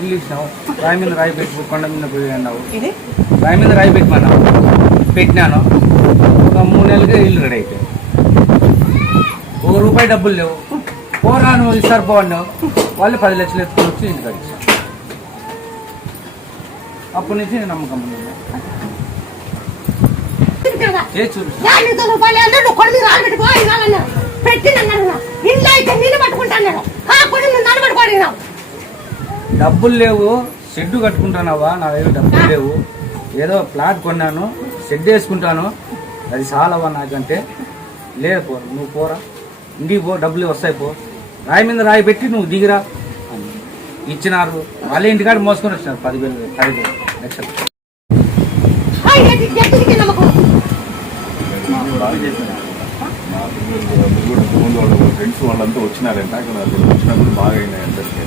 ఇల్లు ఇచ్చినావు, రాయి మీద రాయి పెట్టి కొండ మీద పోయి అన్నావు, రాయి మీద రాయి పెట్టమన్నావు, పెట్టినాను. ఒక 3 నెలలకే ఇల్లు రెడీ అయిపోయావు. ₹1 డబ్బులు లేవు, పోరాను ఇస్తారు పోవన్నావు, వాళ్ళు 10 లక్షలు ఎత్తుకొని వచ్చి ఇంటికి వచ్చాను. అప్పటి నుంచి నేను నమ్మకం ఉంది. డబ్బులు లేవు, షెడ్ కట్టుకుంటున్నావా? నా దగ్గర డబ్బులు లేవు, ఏదో ప్లాట్ కొన్నాను, షెడ్ వేసుకుంటాను, అది చాలవా నాకంటే? లేదు పో, నువ్వు పోరా, ఇంటికి పో, డబ్బులు వస్తాయి పో, రాయి మీద రాయి పెట్టి నువ్వు దిగిరా అని ఇచ్చినారు. వాళ్ళే ఇంటికాడ మోసుకొని వచ్చినారు 10 లక్షలు. ఫ్రెండ్స్ వాళ్ళంతా వచ్చినారంట, అక్కడ వచ్చినప్పుడు బాగా అయినాయి అందరికీ.